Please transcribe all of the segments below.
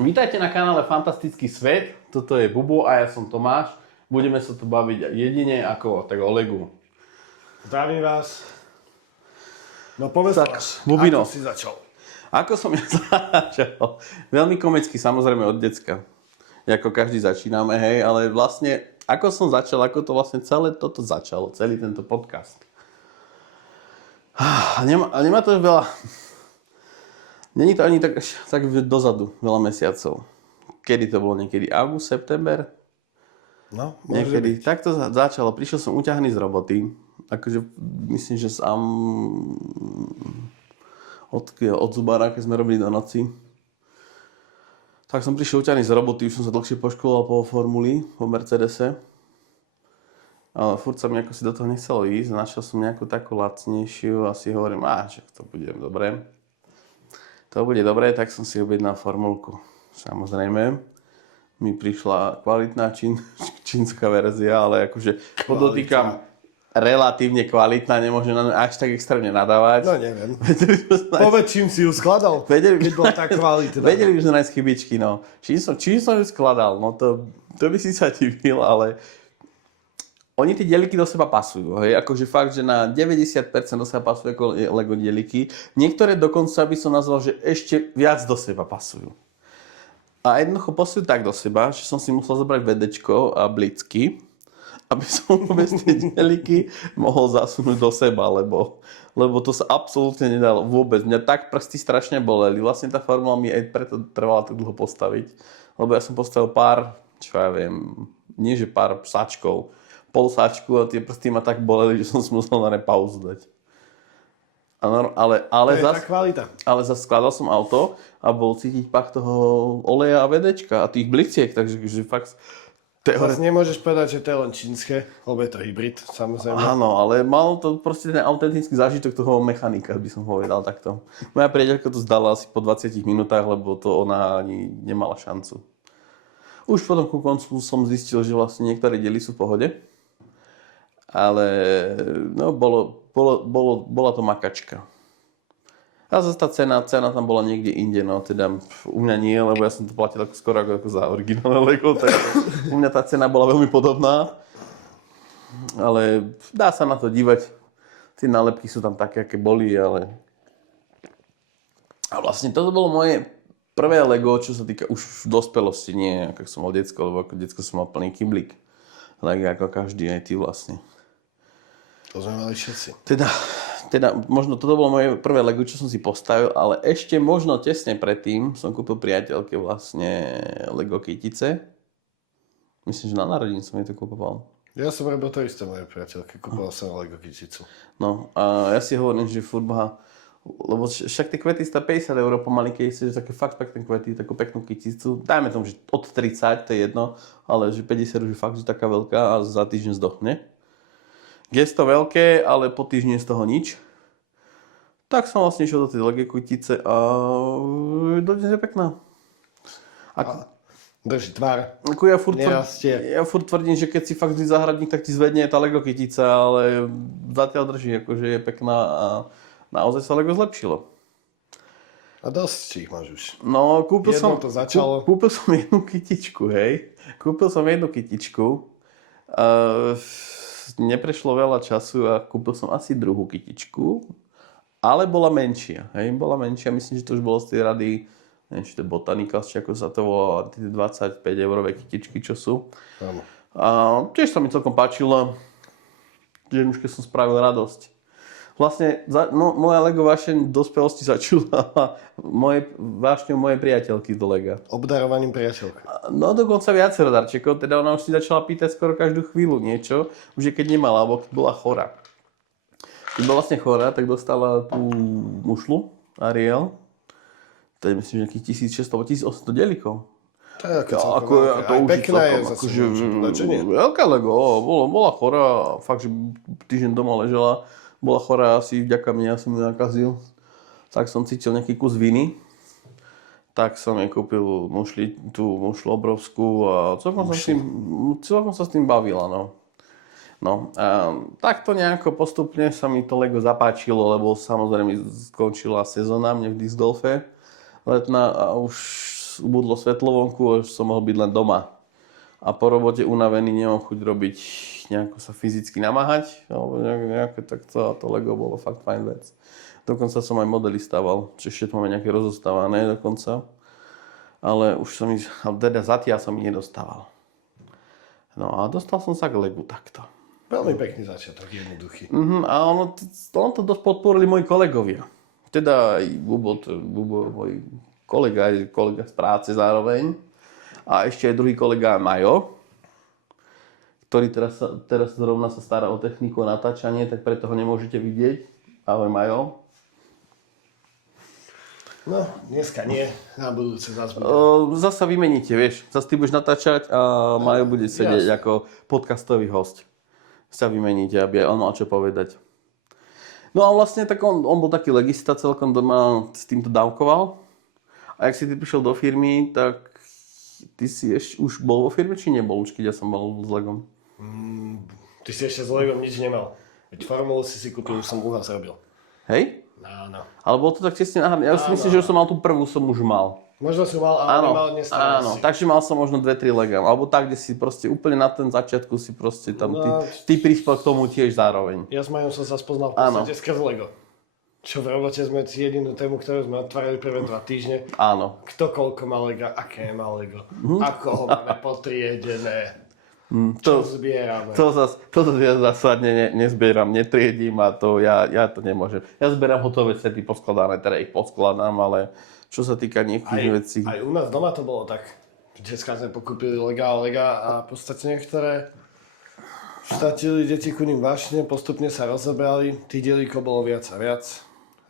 Vítajte na kanále Fantastický svet, toto je Bubo a ja som Tomáš. Budeme sa tu baviť jedine ako tak o Legu. Zdravím vás. No povedz Tak, Tomáš, Bubino. ako si začal? Ako som ja začal? Veľmi komicky, samozrejme od decka. Ako každý začíname, hej, ale vlastne ako som začal, ako to vlastne celé toto začalo, celý tento podcast. A nemá to veľa... Není to ani tak dozadu, veľa mesiacov. Kedy to bolo? Niekedy august, september? No, Niekedy. Tak to začalo. Prišiel som uťahaný z roboty. Akože myslím, že sám od zubára, keď sme robili do noci. Tak som prišiel uťahaný z roboty, už som sa dlhšie poškoloval po formuli, po Mercedese. Ale furt sa mi ako si do toho nechcelo ísť. Našiel som nejakú takú lacnejšiu a si hovorím, že to bude dobré. To bude dobré, tak som si objednal formulku. Samozrejme, mi prišla kvalitná čínska verzia, ale akože podotýkam relatívne kvalitná, nemôžem na ňu až tak extrémne nadávať. No neviem. Povedz, čím si ju skladal, keď bola tak kvalitná. Vedeli by sme nájsť chybičky, no. Čím som ju skladal, no to by si sa divil, ale oni tie dieliky do seba pasujú, hej, akože fakt, že na 90% do seba pasujú ako Lego dieliky. Niektoré dokonca by som nazval, že ešte viac do seba pasujú. A jednoducho pasujú tak do seba, že som si musel zobrať vedečko a blicky, aby som vôbec tie dieliky mohol zasunúť do seba, lebo to sa absolútne nedalo vôbec. Mňa tak prsty strašne boleli. Vlastne tá formula mi aj preto trvala tak dlho postaviť, lebo ja som postavil pár, čo ja viem, nie že pár sačkov, pol sačku a tie prsty ma tak boleli, že som si musel na ne pauzu dať. Ale zase skladal som auto a bol cítiť pach toho oleja a vedečka a tých bliciek, takže fakt... Zase nemôžeš povedať, že to je len čínske, lebo je to hybrid, samozrejme. Áno, ale mal to proste ten autentický zážitok toho mechanika, by som povedal takto. Moja priateľka to zdala asi po 20 minútach, lebo to ona ani nemala šancu. Už potom ku koncu som zistil, že vlastne niektoré diely sú v pohode. Ale no, bola to makačka. A zase tá cena tam bola niekde inde, no teda u mňa nie, lebo ja som to platil skoro ako za originálne Lego, tak u mňa tá cena bola veľmi podobná. Ale dá sa na to dívať. Tie nálepky sú tam také, aké boli, ale... A vlastne toto bolo moje prvé Lego, čo sa týka už v dospelosti, nie ako som mal decko, lebo ako decko som mal plný kyblik. Lego ako každý, aj ty vlastne. To sme mali všetci. Teda možno toto bolo moje prvé Lego, čo som si postavil, ale ešte možno tesne predtým som kúpil priateľke vlastne Lego kytice. Myslím, že na narodení som jej to kúpoval. Ja som robil to isté mojej priateľke, kúpoval som Lego kyticu. No a ja si hovorím, že furt lebo však tie kvety stá 50 € pomaly, keď chceš také fakt pekné kvety, takú peknú kyticu. Dajme tomu, že od 30, to je jedno, ale že 50 € už je fakt že taká veľká a za týždeň zdochne. Gesto veľké, ale po týždni z toho nič. Tak som vlastne išiel do tej Lego kytice a dodnes je pekná. Drží tvár, nerastie. Ja furt tvrdím, že keď si fakt zlý záhradník, tak ti zvedne tá Lego kytica, ale zatiaľ drží, akože je pekná a naozaj sa Lego zlepšilo. A dosť ich máš už. No, kúpil som jednu kytičku, hej. Neprešlo veľa času a kúpil som asi druhú kytičku, ale bola menšia, hej. Bola menšia, myslím, že to už bolo z tej rady, neviem, či to je Botanicals, či ako sa to volá, tie 25-eurové kytičky, čo sú. Áno. A tiež sa mi celkom páčilo, že už keď som spravil radosť. Vlastne moja Lego vášeň dospelosti začula vášňou mojej priateľky do Lega. Obdarovaním priateľka. No dokonca viacero darčekov, teda ona už si začala pýtať skoro každú chvíľu niečo, už keď nemala, alebo keď bola chorá. Keď bola vlastne chorá, tak dostala tú mušlu Ariel, to je myslím, že nejakých 1600 alebo 1800 dielikov. To je ako aj pekná je zase veľká Lego, bola chorá, fakt, že týždeň doma ležela. Bola chorá asi vďaka mne, ja som ju nakazil. Tak som cítil nejaký kus viny. Tak som jej kúpil tú mušlu obrovskú a celkom sa s tým bavila. No a takto nejako postupne sa mi to Lego zapáčilo, lebo samozrejme skončila sezóna mne v disc golfe letná a už ubudlo svetlo vonku a už som mohol byť len doma. A po robote unavený nemám chuť robiť, nejako sa fyzicky namáhať, alebo nejaké takto, a to Lego bolo fakt fajn vec. Dokonca som aj modely stával, čo ešte tu máme nejaké rozostávané dokonca. Ale už som ich, teda zatiaľ som ich nedostával. No a dostal som sa k Legu takto. Veľmi pekný začiatok, jednoduchý. A ono to dosť podporili moji kolegovia. Teda aj Bubo, môj kolega z práce zároveň. A ešte aj druhý kolega Majo, ktorý teraz zrovna sa stará o techniku a natáčanie, tak preto ho nemôžete vidieť. Ahoj Majo. No, dneska nie, na budúce zase bude. Zasa vymeníte, vieš. Zase ty budeš natáčať a Majo bude sedieť ako podcastový host. Sa vymeníte, aby on mal čo povedať. No a vlastne tak on bol taký legista, celkom doma s týmto dávkoval. A jak si ty prišiel do firmy, tak ty si už bol vo firme, či nebol, už keď ja som bol s Legom? Ty si ešte s Legom nič nemal. Veď formulu si kúpil, už som u vás robil. Hej? Áno. Ale bolo to tak tesne, ja si myslím, že som mal tú prvú, som už mal. Možno som mal, ale nemal nestále si. Takže mal som možno 2-3 Lega. Alebo tak, kde si proste úplne na ten začiatku si proste tam, ty prispel k tomu tiež zároveň. Ja s Majom som sa spoznal v podstate skrz Lego. Čo v robote sme jedinú tému, ktorú sme otvárali prvé 2 týždne. Áno. Kto koľko má Lega, aké má Lego, ako ho máme potriedené, čo zbierame. To zase ja zásadne nezbieram, netriedím a to ja to nemôžem. Ja zbieram hotové sety poskladané, teda ich poskladám, ale čo sa týka niektorých vecí. Aj u nás doma to bolo tak. Dneska sme pokúpili Lega a v podstate niektoré štatili deti ku ním vášne, postupne sa rozobrali, tých dielíkov bolo viac a viac.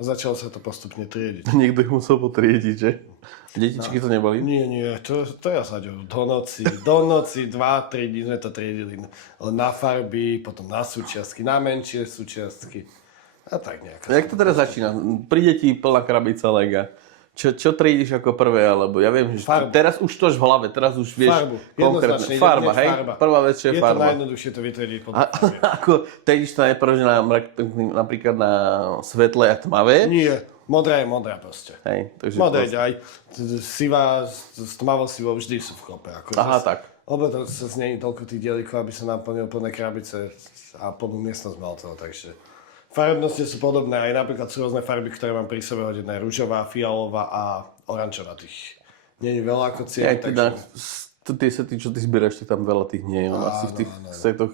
A začalo sa to postupne triediť. Niekto ich musel potriediť, že? Detičky to neboli? Nie, to ja saďujem do noci, 2-3 dní sme to triedili na farby, potom na súčiastky, na menšie súčiastky a tak nejako. Jak to teraz začína? Príde ti plná krabica Lega. Čo triediš ako prvé, alebo ja viem, že teraz už to v hlave, teraz už vieš konkrétne. Farba, hej? Farba. Prvá vec, čo je farba. Je to najjednoduchšie to vytriediť podľa mňa. Ako triediš to najprv, že napríklad na svetlé a tmavé? Nie, modrá je modrá proste. Hej, takže modrá aj sivá, s tmavou sivou vždy sú v klope. Aha, tak. Lebo to sa znení toľko tých dielikov, aby sa naplnil plné krabice a plnú miestnosť mal toho, takže... Farebnosti sú podobné, aj napríklad sú rôzne farby, ktoré mám pri sebe hodené, ružová, fialová a oranžová. Tých nie je veľa ako cieľ, takže... Tie sety, čo ty zbieraš, tak tam veľa tých nie je. Asi v tých setoch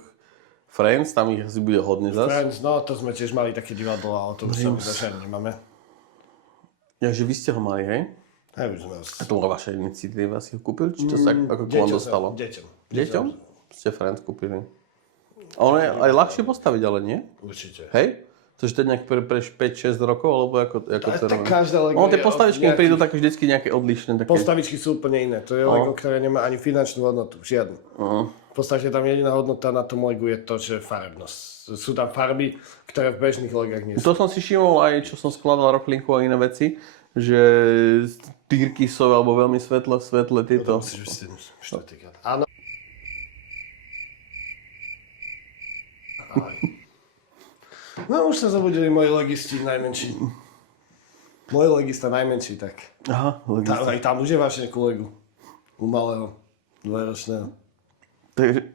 Friends, tam ich asi bude hodne zas. Friends, no to sme tiež mali také divadlo, ale to už sa zažiaľ nemáme. Takže vy ste ho mali, hej? Hej, už sme A to bola vaša iniciatíva, si ho kúpil? Či to sa ako k vám dostalo? Deťom? Ste Friends kúpili. A ono je aj ľahšie postaviť, ale nie? Určite. Hej? To je nejak pre 5-6 rokov, alebo ako to tak každá Lego tie postavičky mi prídu také vždycky nejaké odlišné. Také... Postavičky sú úplne iné. To je Lego, ktoré nemá ani finančnú hodnotu. Žiadnu. V podstate tam jediná hodnota na tom Legu je to, že farebnosť. Sú tam farby, ktoré v bežných Legách nie sú. To som si všimol aj, čo som skladal rochlinku a iné veci, že tyrky sú alebo veľmi svetlé tieto. Áno. No už sa zabudili moji legisti najmenší. Môj legista najmenší, tak. Aha, legista. Aj tam už je vážne kolegu. U malého, 2-ročného.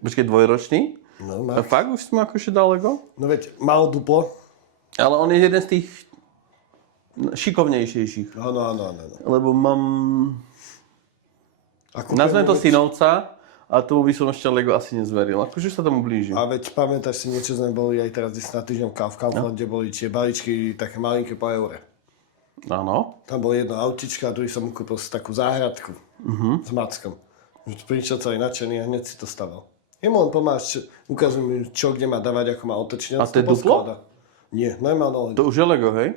Počkej, 2-ročný? No, a fakt už si mu akože dal Lego? No veď, mal duplo. Ale on je jeden z tých šikovnejších. Áno. Lebo mám... Nazvem to synovca. A tomu by som ešte Lego asi nezveril. Akože sa tomu blížim. A veď pamätáš si, niečo sme boli aj teraz na týždňom v Kauflande, boli tie balíčky také malinké po eure. Áno. Tam bolo jedno autičko a druhý som mu kúpil takú záhradku s mackom. Prišiel celý nadšený a hneď si to staval. Jemu len pomáš, ukazuje mi, čo kde má dávať, ako má otočne. A to je duplo? Nie, normálne Lego. To už je Lego, hej?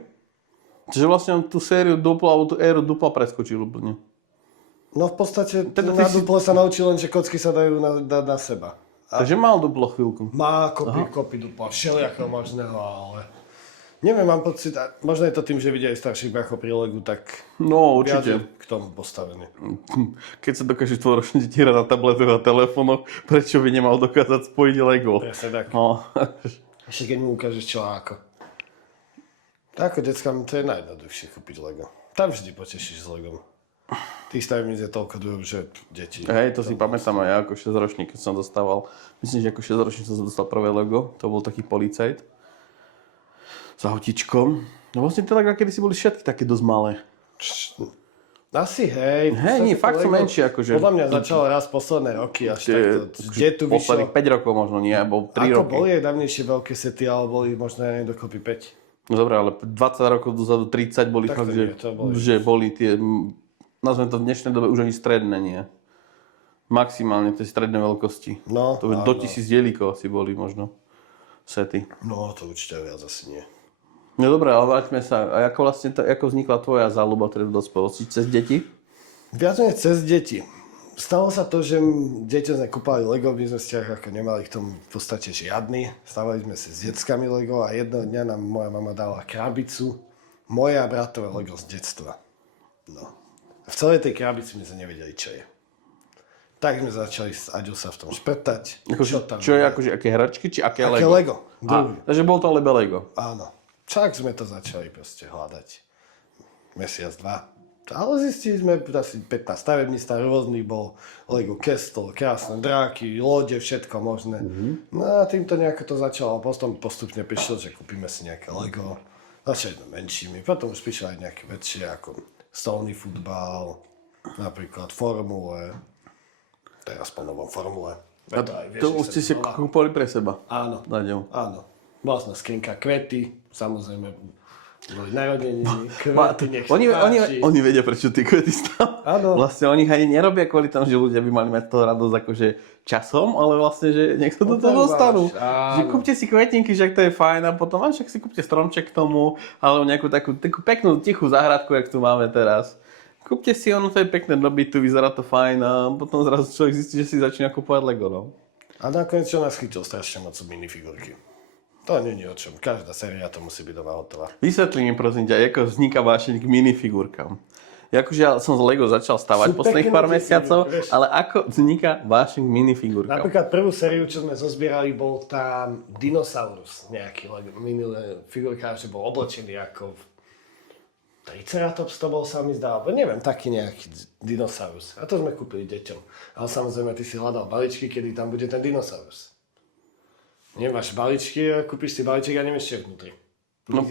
Čiže vlastne on tú sériu dupla, alebo tú éru dupla preskočil úplne. No v podstate na duplo sa naučil len, že kocky sa dajú dať na seba. Takže mal duplo chvíľku. Má kopy dupla, všelijakého možného, ale... Neviem, mám pocit, možno je to tým, že vidia aj starších bráchov pri Legu, tak... No, určite. K tomu postavený. Keď sa dokáže tvoročne deti hrať na tabletoch a telefónoch, prečo by nemal dokázať spojiť Lego? Presne tak. No. Ešte keď mu ukážeš čo a ako. Tak ako deckám, to je najjednoduchšie kúpiť Lego. Tam vždy potešíš s Legom. tých stavebníc je toľko druh, že deti. Hej, to si pamätám aj ja ako 6-ročník, keď som dostával, myslím, že ako 6-ročník som dostal prvé logo, to bol taký policajt s autičkom. No vlastne teda, kedy si boli všetky také dosť malé. Asi hej. Hej, nie, fakt som menší, akože. Podľa mňa začalo raz posledné roky, až takto. Kde tu posledných vyšiel? 5 rokov možno, nie, alebo 3 Ako roky. boli aj dávnejšie veľké sety, ale boli možno aj dokopy 5. No dobré, ale 20 rokov dozadu, 30 boli Tak fakt, to nie, to boli. že boli tie, nazvem to v dnešnej dobe už ani stredné, nie. Maximálne tie stredné veľkosti. No, To do 1000 dielikov asi boli možno sety. No, to určite viac asi nie. No dobré, ale vráťme sa. A ako vznikla tvoja záľuba teda v dospelosti? Cez deti? Viac menej cez deti. Stalo sa to, že deťom sme kúpali Lego, my sme vzťah ako nemali k tomu v podstate žiadny. Stávali sme si s deckami Lego a jedného dňa nám moja mama dala krabicu moja bratové Lego z detstva. No. V celej tej krabici my sme nevedeli, čo je. Tak sme začali s Aďou sa v tom šprtať. Čo je akože, aké hračky, či aké Aké Lego? Lego. Takže bol to Lego. Áno. Tak sme to začali proste hľadať. Mesiac, 2. Ale zistili sme asi 15 stavebníctv rôznych, bol Lego Castle, krásne dráky, lode, všetko možné. No a týmto nejako to začalo a potom postupne prišlo, že kúpime si nejaké Lego. Začali sme menšími, potom už prišli aj nejaké väčšie ako stolný futbal, napríklad formule, teraz po novom formule. A to už ste si kúpili pre seba? Áno, Naďou. áno. Vlastná skrinka kvety, samozrejme boli narodeniny, kvety, nech sa páči. Oni vedia, prečo tie kvety stále. Áno. Vlastne oni ich ani nerobia kvôli tomu, že ľudia by mali mať toho radosť akože časom, ale vlastne, že nech sa do toho dostanú. Že kúpte si kvetinky, že to je fajn a potom však si kúpte stromček k tomu, alebo nejakú takú peknú tichú záhradku, jak tu máme teraz. Kúpte si, ono to je pekné dobytu, vyzerá to fajn a potom zrazu človek zistí, že si začína kúpovať Lego, no. A nakoniec čo nás chytil strašne moc minifigurky. To nie je o čom. Každá séria to musí byť doma hotová. Vysvetli mi prosím ťa, ako vzniká vášeň k minifigurkám. Ja som z Lego začal stavať posledných pár mesiacov, ale ako vzniká vášeň k minifigurkám? Napríklad prvú sériu, čo sme zozbierali, bol tam dinosaurus nejaký minifigurka, že bol oblečený ako Triceratops to bol, sa mi zdá, alebo neviem, taký nejaký dinosaurus. A to sme kúpili deťom. Ale samozrejme, ty si hľadal balíčky, kedy tam bude ten dinosaurus. Nemáš balíčky a kúpiš si balíček a nevieš, čo je vnútri. No,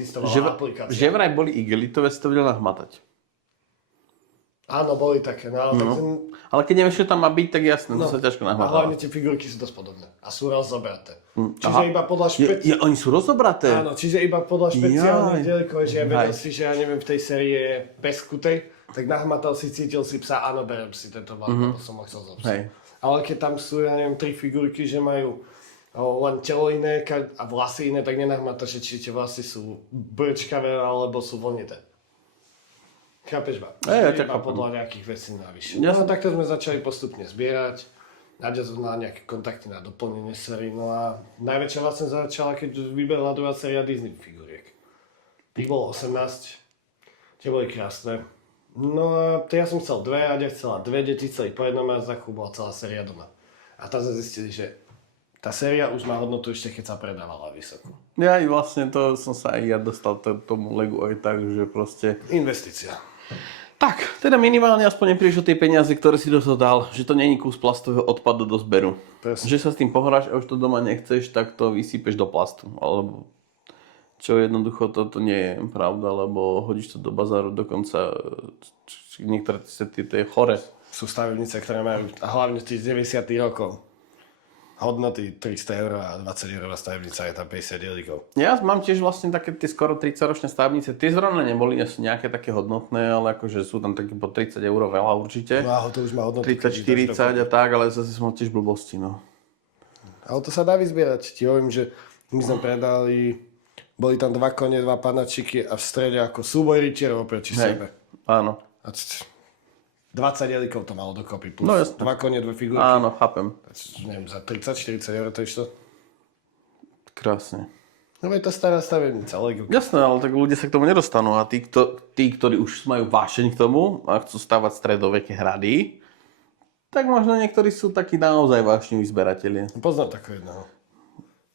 že vraj boli igelitové, si to vedel nahmatať. Áno, boli také, no ale... No. Ale keď nevieš, čo tam má byť, tak jasné, to sa ťažko A nahmatá. hlavne tie figurky sú dosť podobné. A sú rozobraté. Čiže iba podľa Oni sú rozobraté? Áno, čiže iba podľa špeciálnych dielikov, že ja vedel Hej. si, že ja neviem, v tej sérii je pes kutej, tak nahmatal si, cítil si psa, áno, berem si tento balík, to som ho chcel zobsiť. Hej. Ale keď tam sú, ja neviem, 3 figurky, že majú len telo iné a vlasy iné, tak nenahmatáš, či tie vlasy sú brčkavé alebo sú vlnité. Chápeš ma? Ja Iba podľa nejakých vecí navyše. No a takto sme začali postupne zbierať. Nadia mala nejaké kontakty na doplnenie série. No a najväčšia vlastne začala, keď vyberala druhá séria Disney figuriek. Tých bolo 18. Tie boli krásne. No a ja som chcel 2, Aďa chcela 2, deti chceli po jednom a za chvíľu bola celá séria doma. A tam sme zistili, že tá séria už má hodnotu ešte keď sa predávala vysoko. Ja i vlastne to som sa aj ja dostal tomu Legu aj tak, že proste... Investícia. Tak, teda minimálne aspoň neprídeš o tie peniaze, ktoré si do toho dal, že to není kus plastového odpadu do zberu. Presne. Že sa s tým pohráš a už to doma nechceš, tak to vysypeš do plastu. Alebo čo jednoducho toto nie je pravda, lebo hodíš to do bazáru dokonca, niektoré to je chore. Sú stavebnice, ktoré majú, a hlavne z tých 90 rokov, hodnoty 300 € a 20 € stavebnica je tam 50 dielikov. Ja mám tiež vlastne také tie skoro 30-ročné stavebnice. Tie zrovna neboli asi nejaké také hodnotné, ale akože sú tam také po 30 € veľa určite. No a to už má hodnotu. 30-40 a tak, ale zase som tiež blbosti, no. Ale to sa dá vyzbierať. Ti hovorím, že my sme predali, boli tam 2 kone, 2 panačiky a v strede ako súboj rytierov oproti sebe. Áno. A 20 dielikov to malo dokopy, plus No, jasne. 2 kone, 2 figurky. Áno, chápem. Neviem, za 30-40 € to išlo. Krásne. No je to stará stavebnica, Lego. Jasné, ale tak ľudia sa k tomu nedostanú a tí, ktorí už majú vášeň k tomu a chcú stavať stredoveké hrady, tak možno niektorí sú takí naozaj vášniví zberatelia. Poznám takého jedného,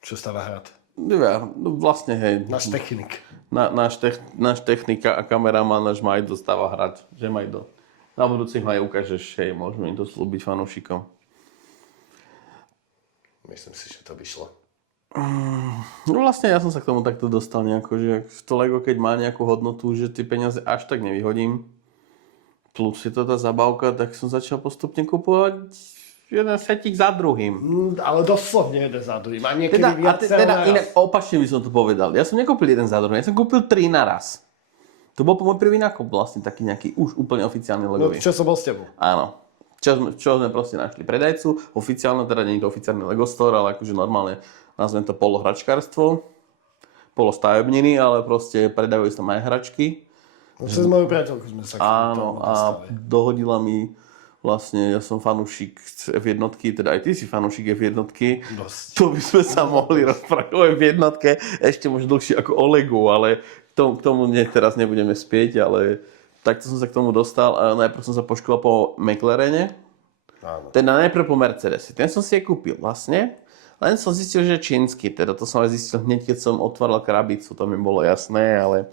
čo stáva hrad. Ja, no vlastne hej. Náš technik. Náš technika a kameraman náš Majdo stáva hrať, že Majdo. Na budúci ma aj ukážeš, hej, môžeme im to slúbiť fanúšikom. Myslím si, že to by šlo. No vlastne ja som sa k tomu takto dostal nejako, že to Lego, keď má nejakú hodnotu, že tie peniaze až tak nevyhodím, plus je to tá zabavka, tak som začal postupne kupovať jeden setík za druhým. Ale doslovne jeden za druhým. A niekedy viacero naraz. Inak opačne by som to povedal. Ja som nekúpil jeden za druhým, ja som kúpil 3 naraz. To bol môj prvý nákup, vlastne taký nejaký už úplne oficiálny No Legový. čo som bol s tebou? Áno. Čo sme proste našli predajcu, oficiálne, teda nie je to oficiálny Lego Store, ale akože normálne nazvem to polohračkárstvo, polostavebniny, ale proste predajú sa tam aj hračky. No cez moju priateľku sme sa Áno, a dohodila mi vlastne, ja som fanúšik F1, teda aj ty si fanúšik F1. Dosť. To by sme sa mohli rozprávať o F1, ešte možno dlhšie ako o Legu, ale k tomu teraz nebudeme spieť, ale takto som sa k tomu dostal a najprv som sa poškolil po McLarene, Áno. teda najprv po Mercedesi. Ten som si je kúpil vlastne, len som zistil, že je čínsky, teda to som aj zistil hneď, keď som otváral krabicu, to mi bolo jasné, ale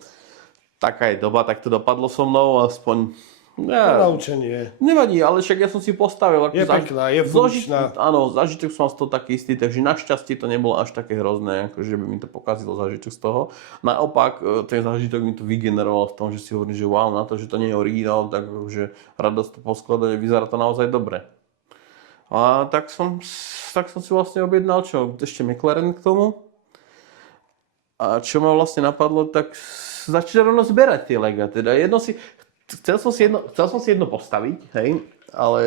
taká je doba, tak to dopadlo so mnou, aspoň... To naučenie. Nevadí, ale však ja som si postavil. Je pekná, je funkčná. Áno, zážitok som z toho taký istý, takže našťastie to nebolo až také hrozné, akože by mi to pokazilo zážitok z toho. Naopak, ten zážitok mi to vygeneroval v tom, že si hovorím, že wow, na to, že to nie je originál, tak že radosť to poskladanie, vyzerá to naozaj dobre. A tak som si vlastne objednal ešte McLaren k tomu. A čo ma vlastne napadlo, tak začal rovno zberať tie Lega. Teda chcel som si jedno postaviť, hej, ale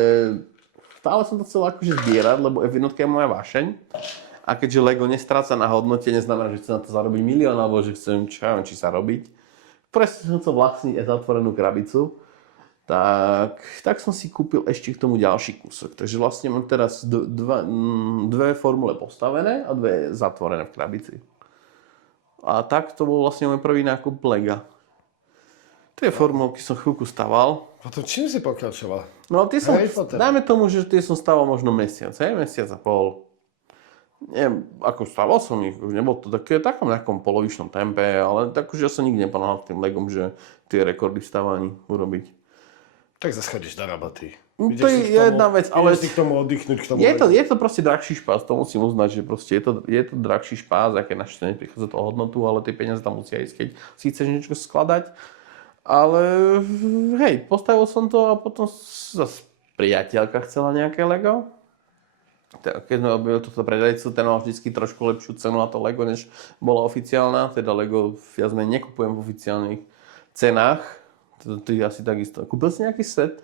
stále som to chcel akože zbierať, lebo F1 je moja vášeň. A keďže Lego nestráca na hodnote, neznamená, že chcem na to zarobiť milión, alebo že chcem, či sa robiť. Presne som chcel vlastniť aj zatvorenú krabicu. Tak som si kúpil ešte k tomu ďalší kúsok. Takže vlastne mám teraz dve formule postavené a dve zatvorené v krabici. A tak to bol vlastne môj prvý nákup Lega. Tie formulky som chvíľku staval. Potom čím si pokračoval? No dajme tomu, že tie som staval možno mesiac a pol. Neviem, ako staval som ich, už nebol to takom nejakom polovičnom tempe, ale tak už ja som nikdy neponáhľal tým Legom, že tie rekordy v stávaní urobiť. Tak zase chodíš do roboty. No, to je jedna vec, ale... Ideš si k tomu oddychnúť, k tomu... Je to proste drahší špás, to musím uznať, že proste je to drahší špás, aké našťastie neprichádza to hodnotu, ale tie peniaze tam musia ísť, keď si chceš niečo skladať. Ale hej, postavil som to a potom zase priateľka chcela nejaké Lego. Keď sme objavili toto predajcu, ten mal vždycky trošku lepšiu cenu na to Lego, než bola oficiálna. Teda Lego viac menej nekupujem v oficiálnych cenách. Ty asi takisto. Kúpil si nejaký set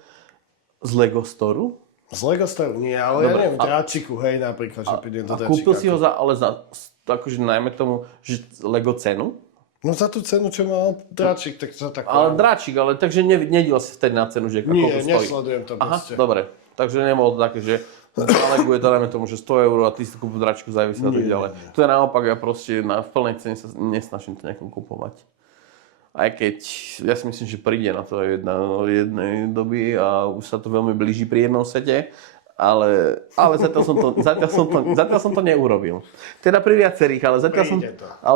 z Lego Storeu? Z Lego Store nie, ale dobre, ja neviem, dráčiku, hej, napríklad, že prídem do dráčika. A kúpil si ho za akože najmä tomu, že Lego cenu? No za tú cenu, čo mal dráčik, tak to tak... Ale dráčik, ale takže nedíval si vtedy na cenu, že koľko to stojí? Nie, nesledujem to proste. Aha, dobre. Takže nebolo to také, že na Legu je to najmä tomu, že 100 € a ty si to kúpil dráčiku závisí a tak ďalej. To je naopak, ja proste v plnej cene sa nesnažím to nejakom kupovať. Aj keď ja si myslím, že príde na to jednej doby a už sa to veľmi blíži pri jednom sete, ale zatiaľ som to neurobil. Teda pri viacerých, ale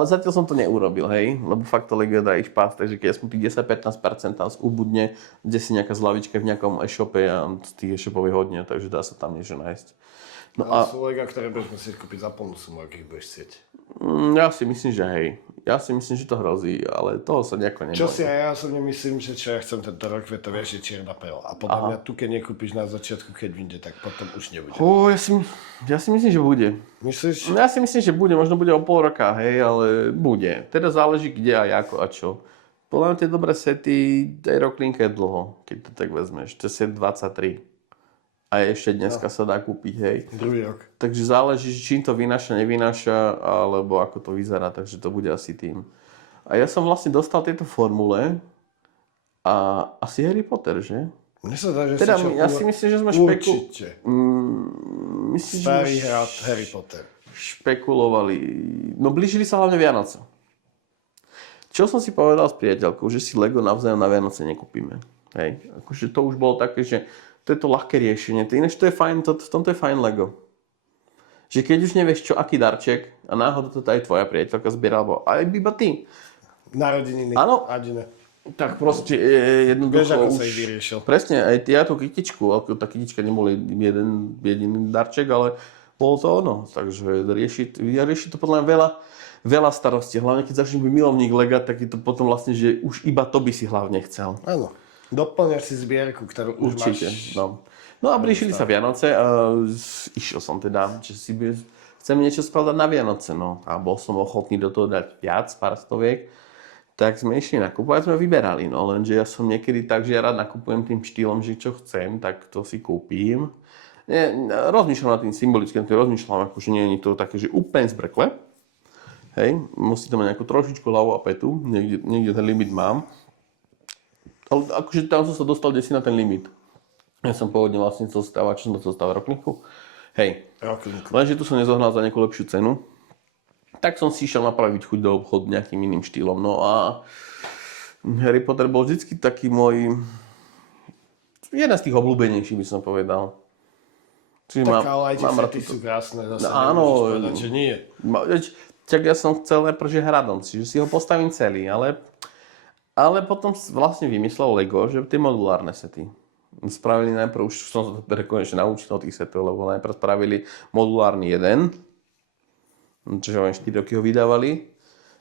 zatiaľ som to neurobil, hej, lebo fakt to Lego je drahý špás, takže keď aspoň tých 10-15% tam ubudne, kde si nejaká zľavička v nejakom e-shope a z tých e-shopov je hodne, takže dá sa tam niečo nájsť. No a sú Lega, ktoré budeš musieť kúpiť za plnú sumu, ak ich budeš chcieť. Ja si myslím, že hej. Ja si myslím, že to hrozí, ale toho sa nejako nebojím. Čo si aj ja osobne myslím, že čo ja chcem tento rok, to vieš, je čierna pel. A podľa mňa tu, keď nekúpiš na začiatku, keď vyjde, tak potom už nebude. Ja si myslím, že bude. Myslíš? Ja si myslím, že bude. Možno bude o pol roka, hej, ale bude. Teda záleží kde a ako a čo. Podľa mňa tie dobré sety, tej roklinka je dlho, keď to tak vezmeš. To je set 23. A ešte dneska sa dá kúpiť, hej. Druhý rok. Takže záleží, čím to vynáša, nevynáša, alebo ako to vyzerá, takže to bude asi tým. A ja som vlastne dostal tieto formule a asi Harry Potter, že? Mne sa dá, že teda ja si myslím, že sme určite. Starý hrad Harry Potter. Špekulovali. No blížili sa hlavne Vianoce. Čo som si povedal s priateľkou, že si Lego navzájom na Vianoce nekúpime. Hej. Akože to už bolo také, že to je to ľahké riešenie. Ináč to je fajn, v tomto je fajn Lego. Že keď už nevieš čo, aký darček a náhodou to aj tvoja priateľka zbiera, alebo aj iba ty. Narodeniny. Áno. Adine. Tak proste Vieš, jednoducho ako už... sa ich vyriešil. Presne, aj ja tú kytičku, ale tá kytička nebol jeden jediný darček, ale bolo to ono. Takže rieši to podľa mňa veľa starostí. Hlavne keď začneš byť milovník Lega, tak je to potom vlastne, že už iba to by si hlavne chcel. Áno. Doplňaš si zbierku, ktorú už Určite, máš. no a blížili sa Vianoce a išiel som teda, že chcem niečo skladať na Vianoce, no. A bol som ochotný do toho dať viac, pár stoviek. Tak sme išli nakupovať, sme vyberali, no lenže ja som niekedy tak, že ja rád nakupujem tým štýlom, že čo chcem, tak to si kúpim. Rozmýšľam nad tým symbolicky, rozmýšľam, akože nie je to také, že úplne zbrkle. Hej, musí to mať nejakú trošičku hlavu a petu, niekde ten limit mám. Ale akože tam som sa dostal desi na ten limit. Ja som pôvodne vlastne chcel stávať, čo som chcel stávať roklinku. Hej, lenže tu som nezohnal za nejakú lepšiu cenu. Tak som si išiel napraviť chuť do obchodu nejakým iným štýlom. No a Harry Potter bol vždycky taký môj... jeden z tých obľúbenejších, by som povedal. Čiže Tak ale aj tie sety sú krásne. Zase áno. Povedať, že nie. Tak ja som chcel najprv, že hradom, čiže si ho postavím celý, ale potom vlastne vymyslel Lego, že tie modulárne sety. Spravili najprv, už som sa to konečne naučil od tých setov, lebo najprv spravili modulárny jeden, čiže len 4 roky ho vydávali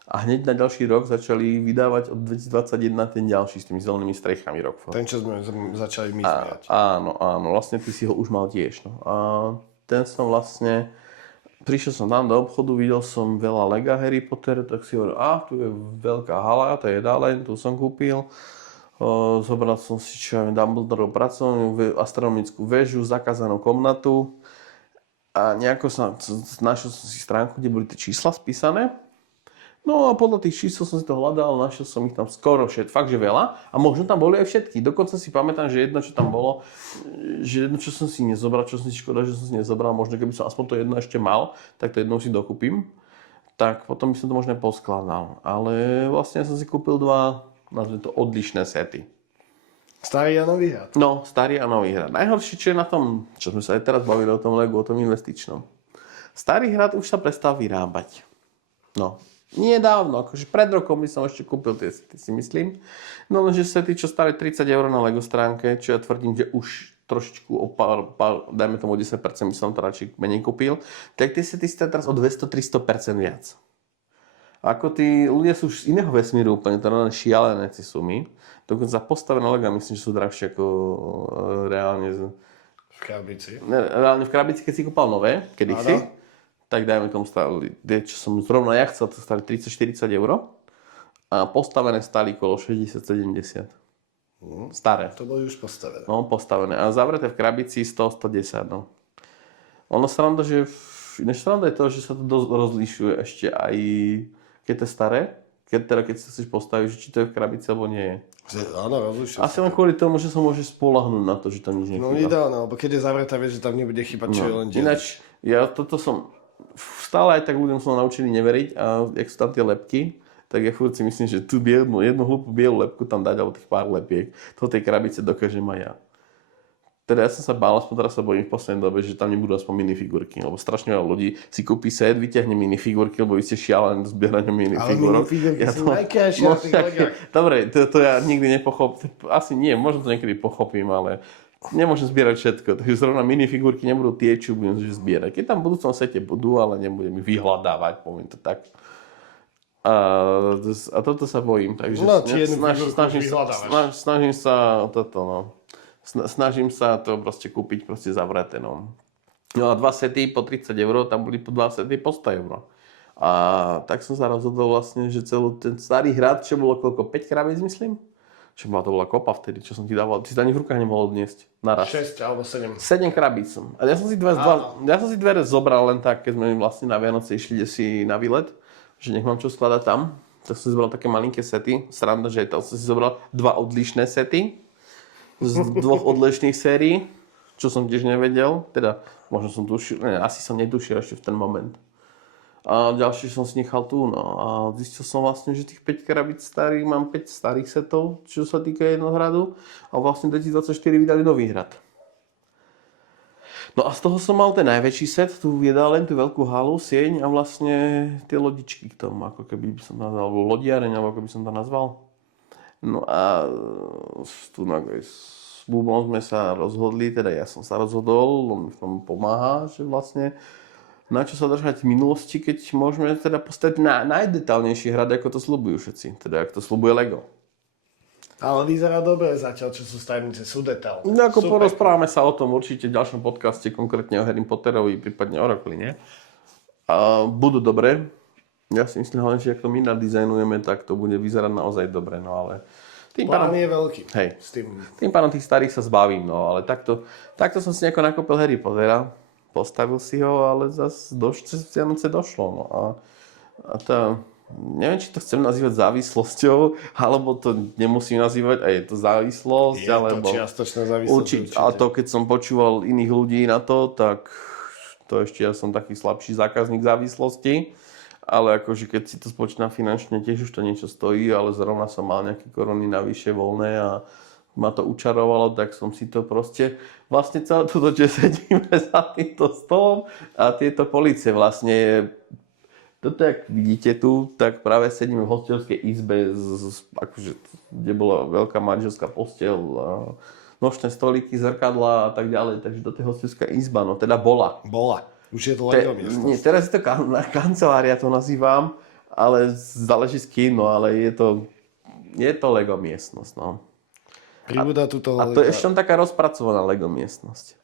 a hneď na ďalší rok začali vydávať od 2021 ten ďalší s tými zelenými strechami rok. Ten, čo sme začali my zbierať. Áno, vlastne ty si ho už mal tiež. No. A ten som vlastne, prišiel som tam do obchodu, videl som veľa Lega Harry Potter, tak si hovoril, tu je veľká hala, to je jedáleň, tu som kúpil. Zobral som si Dumbledoreov pracovňu, astronomickú väžu, zakázanú komnatu. A nejako našiel som si stránku, kde boli tie čísla spísané. No a podľa tých čísel som si to hľadal, našiel som ich tam skoro fakt, že veľa. A možno tam boli aj všetky. Dokonca si pamätám, že jedno, čo tam bolo, že jedno, čo som si nezobral, čo som si škoda, že som si nezobral, možno keby som aspoň to jedno ešte mal, tak to jednou si dokúpim. Tak potom by som to možno poskladal. Ale vlastne som si kúpil dva, nazvime to, odlišné sety. Starý a nový hrad. No, starý a nový hrad. Najhoršie, čo je na tom, čo sme sa aj teraz bavili o tom Legu, o tom investičnom. Starý hrad už sa prestal vyrábať. No, nie dávno, akože pred rokom by som ešte kúpil tie sety, si myslím. No, lenže sety, čo stále 30 € na Lego stránke, čo ja tvrdím, že už trošičku dajme tomu 10% by som to radšej menej kúpil, tak tie sety stále teraz o 200-300% viac. Ako tí ľudia sú už z iného vesmíru úplne, to je šialené tie sumy. Dokonca postavené Lega, myslím, že sú drahšie ako reálne. V krabici. Reálne v krabici, keď si kúpal nové, kedysi, tak dajme tomu stáli, čo som zrovna ja chcel, to stáli 30-40 €. A postavené stáli kolo 60-70. Staré. To boli už postavené. No, postavené. A zavreté v krabici 100-110, no. Ono sranda, že sranda je to, že sa to dosť rozlišuje ešte aj keď to je staré. Keď sa chceš postaviť, že či to je v krabici, alebo nie je. Áno, rozlišuje. Asi len kvôli tomu, že sa môže spoľahnúť na to, že tam nič nechýba. No ideálne, lebo keď je zavretá, vieš, že tam nebude chýbať, čo je len diel. Ináč, ja toto som stále aj tak ľuďom som naučili neveriť a jak sú tam tie lepky, tak ja furt si myslím, že tú jednu hlúpu bielu lepku tam dať, alebo tých pár lepiek, to tej krabice dokážem aj ja. Teda ja som sa bál, aspoň teraz sa bojím v poslednej dobe, že tam nebudú aspoň minifigurky, lebo strašne veľa ľudí si kúpi set, vyťahne minifigurky, lebo vy ste šialení do zbierania minifigurok. Ale minifigurky sú najkrajšie na tých legách. Dobre, to ja nikdy nepochopím, asi nie, možno to niekedy pochopím, ale nemôžem zbierať všetko, takže zrovna minifigurky nebudú tie, čo budem zbierať. Keď tam v budúcom sete budú, ale nebudem ich vyhľadávať, poviem to tak. A toto sa bojím, takže snažím sa toto, no. Snažím sa to proste kúpiť proste zavreté, no. No a 2 sety po 30 €, tam boli po 2 sety po 100 €. A tak som sa rozhodol vlastne, že celý ten starý hrad, čo bolo koľko, 5 krabíc, myslím? Čo to bola kopa vtedy, čo som ti dával, ty si ani v rukách nemohol odniesť naraz. 6 alebo 7. 7 krabíc som. A ja som si dve zobral len tak, keď sme vlastne na Vianoce išli si na výlet, že nech mám čo skladať tam. Tak som si zobral také malinké sety, sranda, že tam som si zobral 2 odlišné sety z 2 odlišných sérií, čo som tiež nevedel, teda možno som tušil, asi som netušil ešte v ten moment. A ďalšie som si nechal tu, no a zistil som vlastne, že tých 5 krabíc starých, mám 5 starých setov, čo sa týka jednoho hradu a vlastne 2024 vydali nový hrad. No a z toho som mal ten najväčší set, tú jedáleň, tú veľkú halu, sieň a vlastne tie lodičky k tomu, ako keby by som to nazval, alebo lodiareň, alebo ako by som to nazval. No a tu s Bubom sme sa rozhodli, teda ja som sa rozhodol, on mi v tom pomáha, že vlastne na čo sa držať v minulosti, keď môžeme teda postaviť najdetálnejší hrad, ako to sľubujú všetci, teda ako to sľubuje Lego. Ale vyzerá dobre zatiaľ, čo sú stavebnice, sú detailné. No ako porozprávame sa o tom určite v ďalšom podcaste, konkrétne o Harry Potterovi, prípadne o Rockline. A budú dobré. Ja si myslím, hlavne, že ak to my nadizajnujeme, tak to bude vyzerať naozaj dobre, no ale... Plán je veľký. Hej. S tým. Tým pádom tých starých sa zbavím, no ale takto som si nejako nakopil Harry Pottera. Postavil si ho, ale zase cez Vianoce došlo. No a to, neviem, či to chcem nazývať závislosťou, alebo to nemusím nazývať, a je to závislosť, Je alebo... to čiastočná závislosť určite. A to, keď som počúval iných ľudí na to, tak to ešte ja som taký slabší zákazník závislosti. Ale akože keď si to spočítam finančne, tiež už to niečo stojí, ale zrovna som mal nejaké koruny navyše voľné a ma to učarovalo, tak som si to proste vlastne celé toto, že sedíme za týmto stolom a tieto police vlastne toto, jak vidíte tu, tak práve sedíme v hostelskej izbe, akože, kde bola veľká manželská posteľ, nočné stolíky, zrkadlá a tak ďalej, takže to je hostelská izba, no teda bola. Už je to Lego miestnosť. Nie, teraz je to kancelária, to nazývam, ale záleží s kým, no ale je to Lego miestnosť, no. Pribúda tuto A to je ešte taká rozpracovaná Lego miestnosť.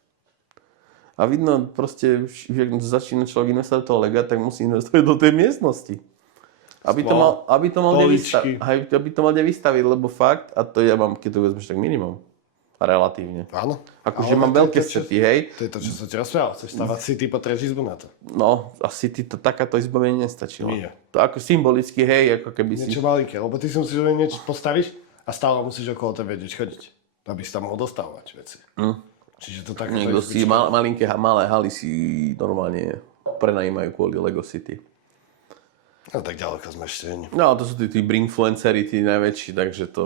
A vidno proste, že začína človek investovať do toho Lega, tak musí investovať do tej miestnosti. Aby to mal kde vystaviť, lebo fakt, a to ja mám, keď to vezmeš tak minimum. Relatívne. Áno. Akože mám veľké sety, hej. To je to, čo sa ti rozprával. Chceš stavať City, potrebuješ izbu na to. No, a City to takáto izba mi nestačila. Nie. To ako symbolicky, hej, ako keby Niečo malinké, lebo ty si musíš niečo postaviť a stále musíš okolo toho vedieť chodiť. Aby si tam mohol dostávať veci. Čiže to tak... Niekto si malinké, malé haly si normálne prenajímajú kvôli Lego City. No tak ďaleko sme ešte. No, to sú tí bringfluenceri, tí najväčší, takže to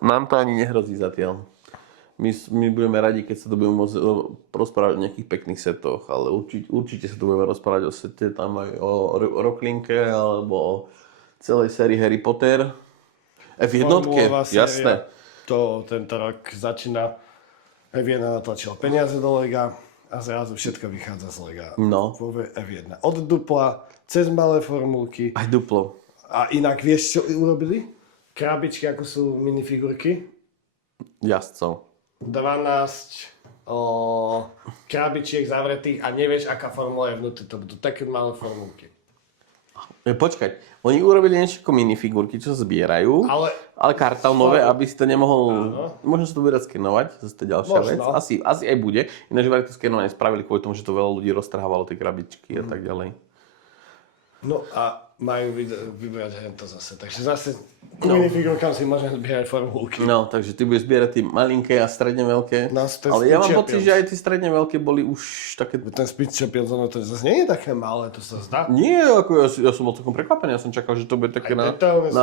nám to ani nehrozí zatiaľ. My budeme radi, keď sa to budeme môcť rozprávať o nejakých pekných setoch, ale určite sa tu budeme rozprávať o sete tam aj o Rocklinke alebo o celej sérii Harry Potter. F1, jasné. To tento rok začína. F1 natlačil peniaze do Lega a zrazu všetko vychádza z Lega. No. Vo F1. Od dupla, cez malé formulky. Aj duplo. A inak vieš, čo urobili? Krabičky, ako sú minifigurky. Jazdcov. 12 krabičiek zavretých a nevieš, aká formula je vnútri. To budú také malé formulky. Počkať, oni urobili niečo ako minifigurky, čo sa zbierajú, ale kartónové, aby si to nemohol... Áno. Možno sa to bude skenovať, zase to je ďalšia vec. Asi aj bude. Ináč to skenovanie spravili kvôli tomu, že to veľa ľudí roztrhávalo tie krabičky a tak ďalej. No a majú vybrať hento zase. Takže zase minifigurkám si môžeme zbierať formulky. No, takže ty budeš zbierať tie malinké a stredne veľké. No, ale ja mám pocit, že aj tie stredne veľké boli už také... Ten Speed Champions, ono to zase nie je také malé, to sa zdá. Nie, ako ja som bol celkom prekvapený. Ja som čakal, že to bude také na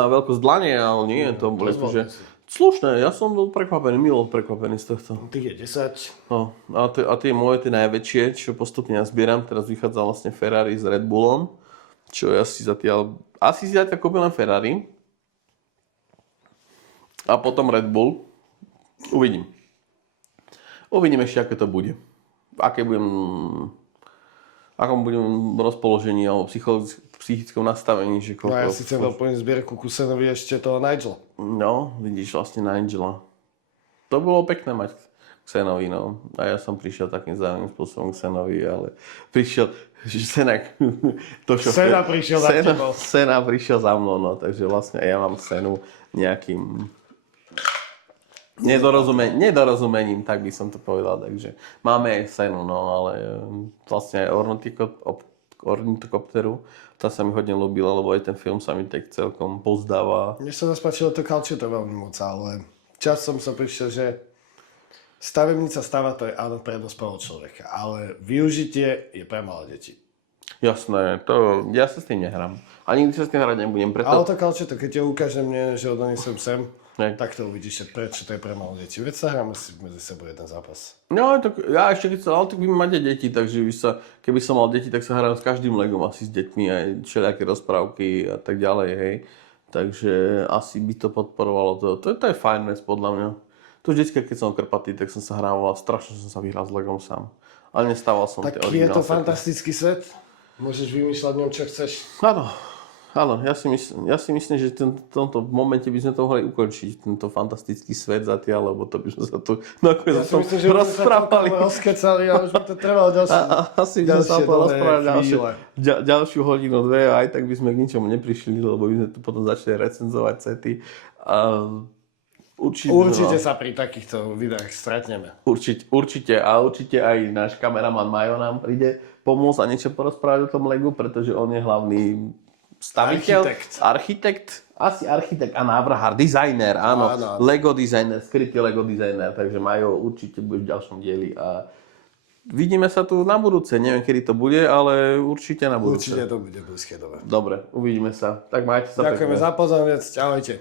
veľkosť dlane, ale nie, to bolo že slušné. Ja som bol prekvapený, milo prekvapený z tohto. Tých je 10. No, a tie moje, tie najväčšie, čo postupne nazbieram, teraz vychádza vlastne Ferrari s Red Bullom. Čo ja si zatiaľ kúpil len Ferrari a potom Red Bull. Uvidím ešte, aké to bude. Akom budem rozpoložení alebo psychickom nastavení. Že no ja si chcem doplniť zbierku ku Senovi ešte toho Nigela. No, vidíš vlastne Nigela. To bolo pekné mať Xenovi, no. A ja som prišiel takým zaujímavým spôsobom k Xenovi, ale prišiel Sena prišiel za tebou. Sena prišiel za mnou, no, takže vlastne ja mám Senu nejakým nedorozumením, tak by som to povedal, takže máme aj Senu, no, ale vlastne aj ornitokopteru, tá sa mi hodne ľúbila, lebo aj ten film sa mi tak celkom pozdáva. Mne sa zaspáčilo to Calcetto veľmi moc, ale časom som prišiel, že stavebnica stava to je áno pre dospelého človeka, ale využitie je pre malé deti. Jasné, ja sa s tým nehrám. A nikdy sa s tým hrať nebudem. Preto... Ale to Calcetto, keď ťa ukáže mne, že ho donesem sem, tak to uvidíš, prečo to je pre malé deti. Veď sa hráme si medzi sebou jeden zápas. No, tak ja ešte keď ale tak vy máte deti, takže keby som mal deti, tak sa hrám s každým Legom asi s deťmi, aj všelijaké rozprávky a tak ďalej, hej. takže asi by to podporovalo to je fajn vec podľa mňa. To vždycky, keď som krpatý, tak som sa hrával a strašne som sa vyhral s Legom sám. Ale nestával som tie Tak je originál to sety. fantastický svet? Môžeš vymýšľať v ňom, čo chceš. Áno, ja si myslím, že v tomto momente by sme to mohli ukončiť, tento fantastický svet zatiaľ, lebo to by sme sa tu nakoniec Ja si myslím, že rozprávali. rozkecali a už by to trvalo Asi by sme sa to rozprávali chvíle. ďalšiu hodinu, dve a aj tak by sme k ničomu neprišli, lebo by sme tu potom začali recenzovať sety. Určite sa pri takýchto videách stretneme. Určite aj náš kameraman Majo nám príde pomôcť a niečo porozprávať o tom Legu, pretože on je hlavný staviteľ, architekt a návrhár, dizajner, áno. Lego dizajner, skrytý Lego dizajner, takže Majo určite bude v ďalšom dieli a vidíme sa tu na budúce, neviem kedy to bude, ale určite na budúce. Určite to bude v blízkej dobe. Dobre, uvidíme sa. Tak majte sa Ďakujeme za pozornosť, ahojte.